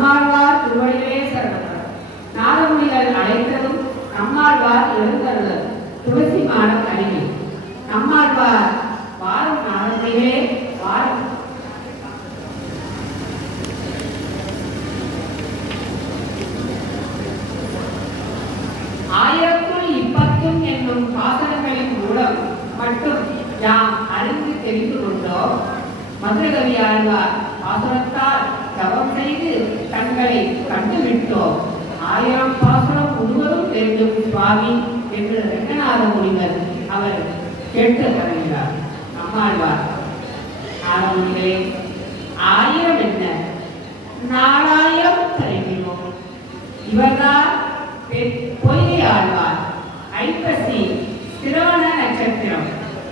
நம்மாழ்வார் திருவடிகளே சரணம். நாதமுனிகள் அழைத்ததும் நம்மாழ்வார் எழுந்தருளர் துளசி மாடம் அருகே. நம்மாழ்வார் வாரும் நாதமுனிகளே வாரும். ஆயிரத்துள் இப்பத்தும் என்னும் பாசனங்களின் மூலம் மட்டும் யாம் அறிந்து தெரிந்து கொண்டோம். மதுரகவி ஆழ்வார் பாசுரத்தால் தவம் செய்து தங்களை கண்டுவிட்டோம். 1000 பாசுரம் முழுவதும் வேண்டும் சுவாமி என்று ரங்கநாத முனிவர் அவர் கேட்டு வருகிறார். நம்மாழ்வார் நாதமுனிகளே, 1000 என்ன 4000 தருகிறோம். இவர்தான் பொய்கை ஆழ்வார். ஐப்பசி திருவண நட்சத்திரம்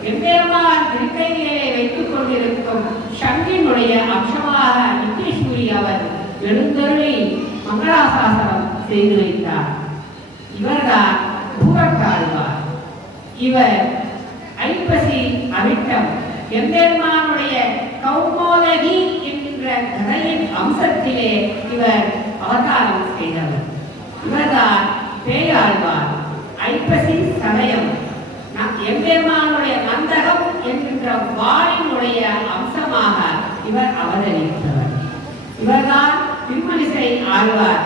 எம்பெருமான் திருக்கையிலே வைத்துக் கொண்டிருக்கும் சங்கினுடைய அம்சமாக நித்தியசூரி அவர் எழுந்தருளை மங்களாசாசனம் செய்து வைத்தார். இவர்தான் பூரட்டாழ்வார். இவர் ஐப்பசி அவிட்டம் எம்பெருமானுடைய கௌமோதகி என்கின்ற கதையின் அம்சத்திலே இவர் அவதாரம் செய்தவர். இவர்தான் பேயாழ்வார். ஐப்பசி சமயம் எம்பெருமானுடைய நந்தகம் என்கின்ற வாளினுடைய அம்சமாக இவர் அவதரித்தவர். இவர்தான் திருமணிசை ஆழ்வார்,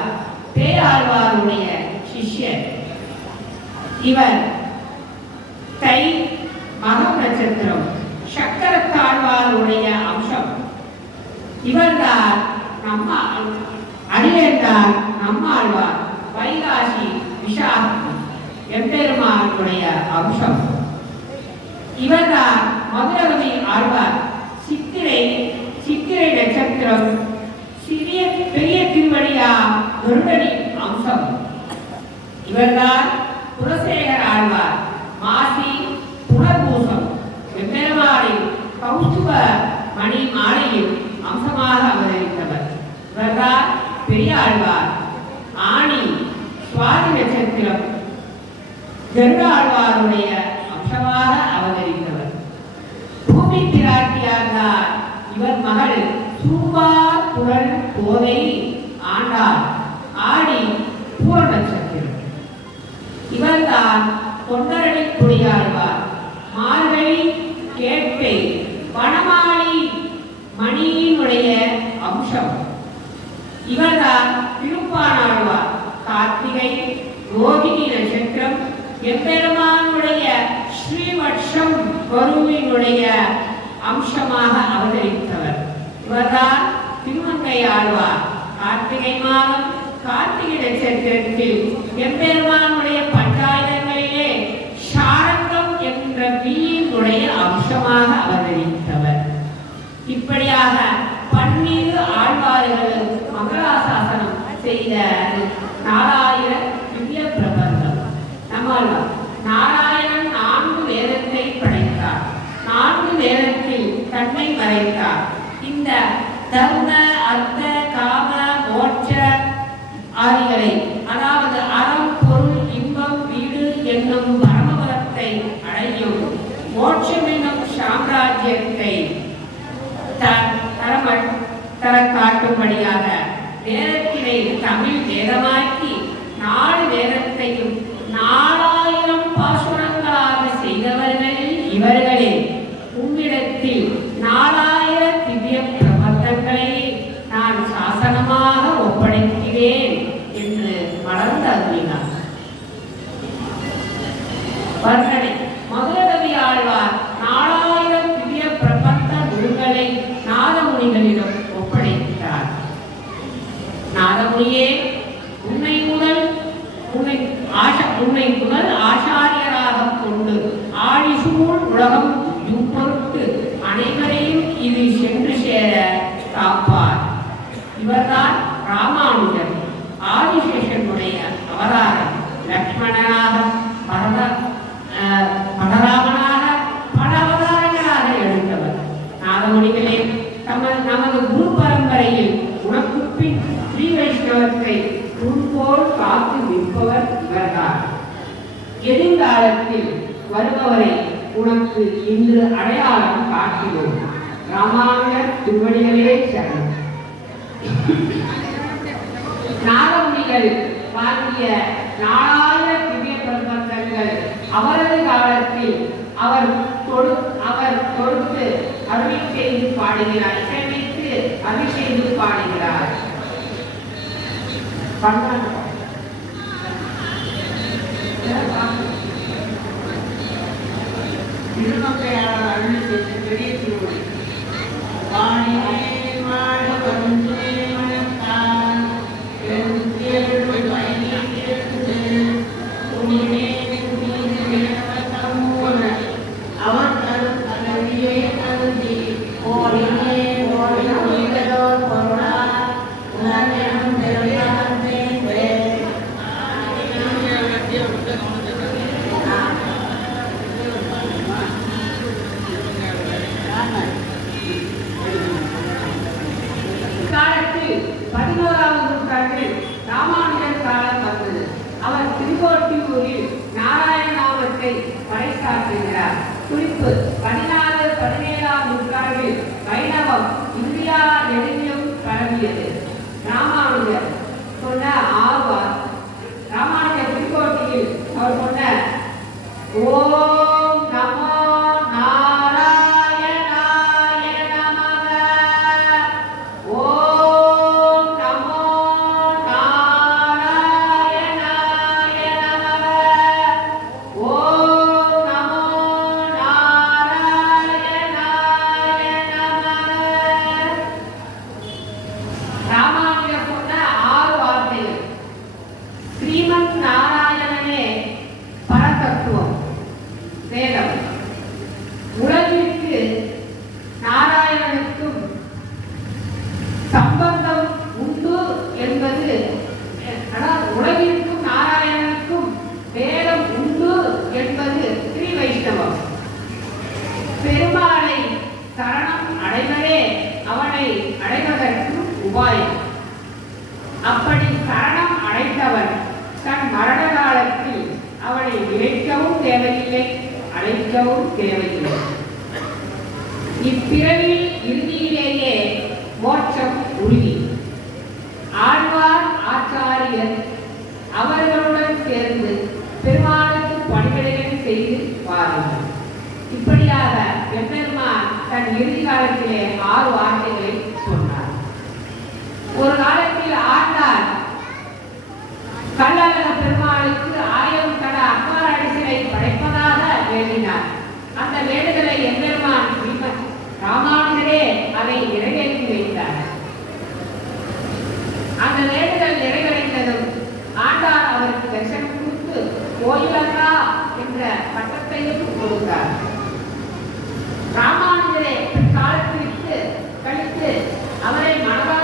பேயாழ்வாருடைய சிஷ்யர். இவர் தை மகம் நட்சத்திரம் சக்கரத்தாழ்வாருடைய அம்சம். இவர்தான் அடியேற்றார் நம்மாழ்வார் வைகாசி விஷாகம் எம்பெருமானுடைய அம்சம். இவர்தான் மதுரகவி ஆழ்வார் சித்திரை நட்சத்திரம் பெரிய திருவடியா கருடனின் அம்சம். இவர்தான் குலசேகர ஆழ்வார் மாசி புனர்பூசம் எம்பெருமானின் கௌஸ்துப மணி மாலையில் அம்சமாக அவதரித்தவர். இவர்தான் பெரியாழ்வார் ஆணி சுவாதி நட்சத்திரம் கருடாழ்வாருடைய அம்சமாக அவதரித்தவர். பூமி பிராட்டியார்தான் இவர் மகள் சூபா குரல் போதை ஆண்டாள் ஆடி பூர நட்சத்திரம். இவர்தான் தொண்டரடி குடியாழ்வார் மார்கழி கேட்பை வனமாளி மணியினுடைய அம்சம். இவர்தான் திருப்பானாழ்வார் கார்த்திகை ரோகிணி நட்சத்திரம் எம்பெருமானுடைய ஸ்ரீவட்சம் கருவினுடைய அம்சமாக அவதரித்தவர். இவர்தான் திருமங்கை ஆழ்வார் கார்த்திகை மாதம் கார்த்திகை நட்சத்திரத்தில் எம்பெருமானுடைய பஞ்சாயுதங்களிலே சாரங்கம் என்ற வீயினுடைய அம்சமாக அவதரித்தவர். இப்படியாக 12 ஆழ்வார்கள் மங்களாசாசனம் செய்த 4000 திவ்ய பிரபந்தம். நம்மாழ்வார் நாராயணன் 4 வேதத்தை படைத்தார். 4 வேதத்தில் தன்மை மறைத்தார். இந்த தர்ம அர்த்த காம மோட்ச ஆதிகளை, அதாவது அறம் பொருள் இன்பம் வீடு என்னும் பரமபதத்தை அடையும் மோட்சம் என்னும் சாம்ராஜ்யத்தை தர காட்டும்படியாக வேதத்தினை தமிழ் வேதமாக்கி 4 வேதத்தையும் 4000 பாசுரங்களாக செய்தவர்கள் இவர்களே. உம்மிடத்தில் 4000 திவ்ய பிரபந்தங்களை நான் சாசனமாக ஒப்படைக்கிறேன் என்று மலர்ந்து அருளினார். வர்ணனை மதுரகவி ஆழ்வார் 4000 திவ்ய பிரபந்த நூல்களை நாதமுனிகளிடம் ஒப்படைத்தார். நாதமுனியே, உன்னை முதல் ஆச்சாரியராக கொண்டு ஆழிசூழ் உலகம் பொருட்டு அனைவரையும் இது சென்று சேர காப்பார். இவர்தான் ராமானுஜர். ஆதிசேஷனுடைய அவதாரம். லக்ஷ்மணனாக பரராமனாக பல அவதாரங்களாக எடுத்தவர். நாதமுனிகளே, நமது குரு பரம்பரையில் உனக்கு பின் ஸ்ரீ வைஷ்ணவத்தை முன்போல் காத்து நிற்பவர் இவர்தான். எதிர்காலத்தில் வருபவரை உனக்கு இன்று அடையாளம் காட்டினோம். ராமானுஜர் திருவடிகளே சரணம். நாகமுனிகள் வாங்கிய 4000 திவ்ய பிரபந்தங்கள் அவரது காலத்தில் அவர் தொடுத்து அருள் செய்து பாடுகிறார், இசையமைத்து அருள் செய்து பாடுகிறார். திருமங்கையாளர் அருள் செய்த பெரிய திருமணி காலத்தில் 11ஆம் நூற்றாண்டில் ராமானுஜர் காலம் வந்தது. அவர் திருக்கோட்டியூரில் நாராயண நாமத்தை பறைசாற்றுகிறார். குறிப்பு: 16, 17ஆம் நூற்றாண்டில் வைணவம் இந்தியா நெடுங்கிலும் பரவியது. ராமானுஜர் சொன்ன ஆழ்வார் ராமானுஜர் திருக்கோட்டியில் அவர் சொன்ன ஓம் நமோ நாராயணனே பரதத்துவம். வேதம் உலகிற்கு நாராயணனுக்கும் சம்பந்தம் உண்டு என்பது, உலகிற்கும் நாராயணனுக்கும் வேதம் உண்டு என்பது ஸ்ரீ வைஷ்ணவம். பெருமாளை சரணம் அடைவதே அவனை அடைவதற்கு உபாயம். அப்படி சரணம் அடைந்தவன் தன் மரண காலத்தில் அவனை நினைக்கவும் தேவையில்லை, அழைக்கவும் தேவையில்லை. இப்பிறவியில் இறுதியிலேயே மோட்சம் உறுதி. ஆழ்வார் ஆச்சாரியர் அவர்களுடன் சேர்ந்து பெருமாளுக்கு பணிவிடைகள் செய்து வாருங்கள். இப்படியாக எம்பெருமான் தன் இறுதி காலத்திலே 6 வார்த்தைகளை சொன்னார். ஒரு காலத்தில் ஆண்டார் கள்ளழக பெருமாளுக்கு 1000 கட அக்பர் அடிசிலை படைப்பதாக வேண்டினார். அந்த வேண்டுதலை எம்பெருமான் ராமானுஜரே அதை நிறைவேற்றி வைத்தார். அந்த வேண்டுதல் நிறைவேறினதும் ஆண்டார் அவருக்கு தரிசனம் கொடுத்து கோயிலங்கா என்ற பட்டத்தையும் கொடுத்தார். ராமானுஜரே காலத்திற்கு கழித்து அவரை மனதாக